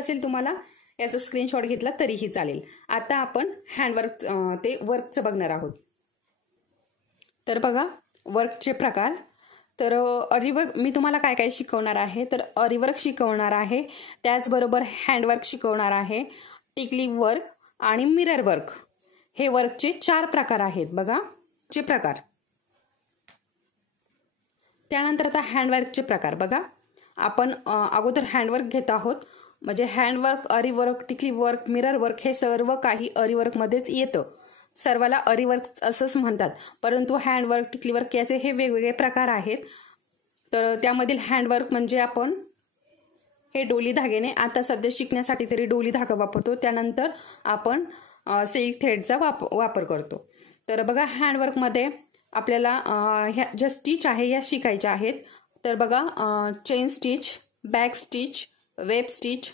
असेल तुम्हाला याचा स्क्रीनशॉट घेतला तरीही चालेल। आता आपण हँडवर्क ते वर्कचं बघणार आहोत। तर बघा वर्कचे प्रकार। तर अरीवर्क मी तुम्हाला काय काय शिकवणार आहे, तर अरीवर्क शिकवणार आहे, त्याचबरोबर हँडवर्क शिकवणार आहे, टिकली वर्क आणि मिरर वर्क। हे वर्कचे 4 प्रकार आहेत बघा चे प्रकार। त्यानंतर आता हँडवर्कचे प्रकार बघा। आपण अगोदर हँडवर्क घेत आहोत, म्हणजे हँडवर्क, अरीवर्क, टिकली वर्क, मिरर वर्क हे सर्व काही अरीवर्कमध्येच येतं। सर्वाला अरीवर्क असंच म्हणतात, परंतु हँडवर्क, टिकली वर्क याचे हे वेगवेगळे प्रकार आहेत। तर त्यामधील हँडवर्क म्हणजे आपण हे डोली धाग्याने आता सध्या शिकण्यासाठी तरी डोली धागा वापरतो, त्यानंतर आपण सिल्क थ्रेडचा वापर करतो। तर बघा हँडवर्कमध्ये आपल्याला ह्या ज्या स्टिच आहे या शिकायच्या आहेत। तर बघा chain stitch, back stitch, web stitch,